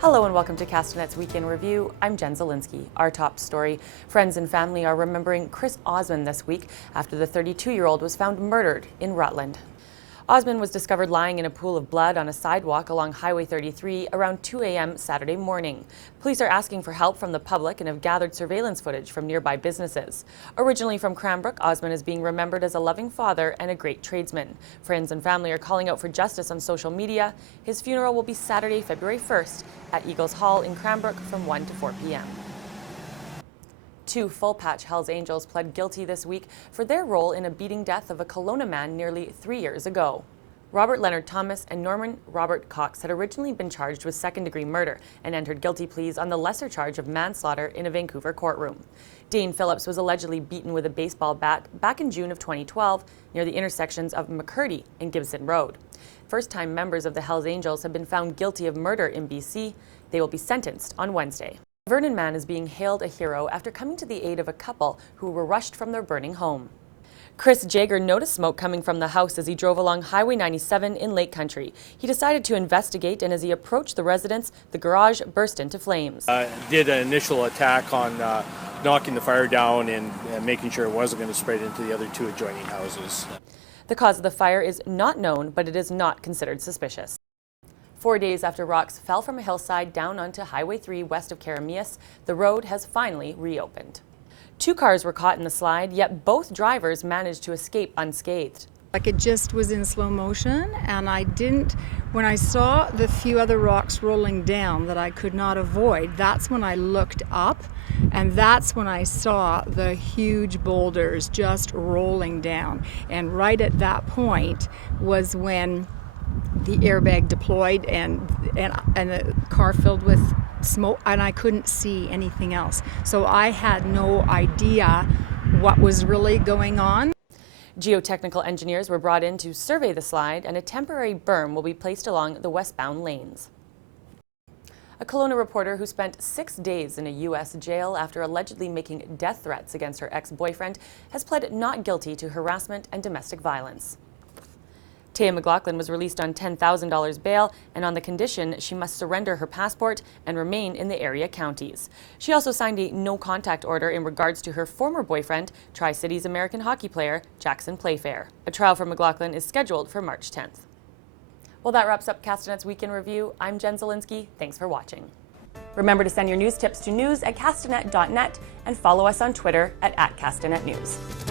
Hello and welcome to Castanet's Weekend Review. I'm Jen Zielinski. Our top story: friends and family are remembering Chris Osmond this week after the 32-year-old was found murdered in Rutland. Osmond was discovered lying in a pool of blood on a sidewalk along Highway 33 around 2 a.m. Saturday morning. Police are asking for help from the public and have gathered surveillance footage from nearby businesses. Originally from Cranbrook, Osmond is being remembered as a loving father and a great tradesman. Friends and family are calling out for justice on social media. His funeral will be Saturday, February 1st at Eagles Hall in Cranbrook from 1 to 4 p.m. Two full-patch Hells Angels pled guilty this week for their role in a beating death of a Kelowna man nearly 3 years ago. Robert Leonard Thomas and Norman Robert Cox had originally been charged with second-degree murder and entered guilty pleas on the lesser charge of manslaughter in a Vancouver courtroom. Dane Phillips was allegedly beaten with a baseball bat back in June of 2012 near the intersections of McCurdy and Gibson Road. First-time members of the Hells Angels have been found guilty of murder in BC. They will be sentenced on Wednesday. Vernon man is being hailed a hero after coming to the aid of a couple who were rushed from their burning home. Chris Jager noticed smoke coming from the house as he drove along Highway 97 in Lake Country. He decided to investigate, and as he approached the residence, the garage burst into flames. Did an initial attack on knocking the fire down and making sure it wasn't going to spread into the other two adjoining houses. The cause of the fire is not known, but it is not considered suspicious. 4 days after rocks fell from a hillside down onto Highway 3 west of Karamias, the road has finally reopened. Two cars were caught in the slide, yet both drivers managed to escape unscathed. Like, it just was in slow motion, and when I saw the few other rocks rolling down that I could not avoid, that's when I looked up, and that's when I saw the huge boulders just rolling down. And right at that point was when the airbag deployed and the car filled with smoke, and I couldn't see anything else. So I had no idea what was really going on. Geotechnical engineers were brought in to survey the slide, and a temporary berm will be placed along the westbound lanes. A Kelowna reporter who spent 6 days in a U.S. jail after allegedly making death threats against her ex-boyfriend has pled not guilty to harassment and domestic violence. Taya McLaughlin was released on $10,000 bail and on the condition she must surrender her passport and remain in the area counties. She also signed a no-contact order in regards to her former boyfriend, Tri-Cities American hockey player Jackson Playfair. A trial for McLaughlin is scheduled for March 10th. Well, that wraps up Castanet's Weekend Review. I'm Jen Zielinski. Thanks for watching. Remember to send your news tips to news@castanet.net and follow us on Twitter @CastanetNews.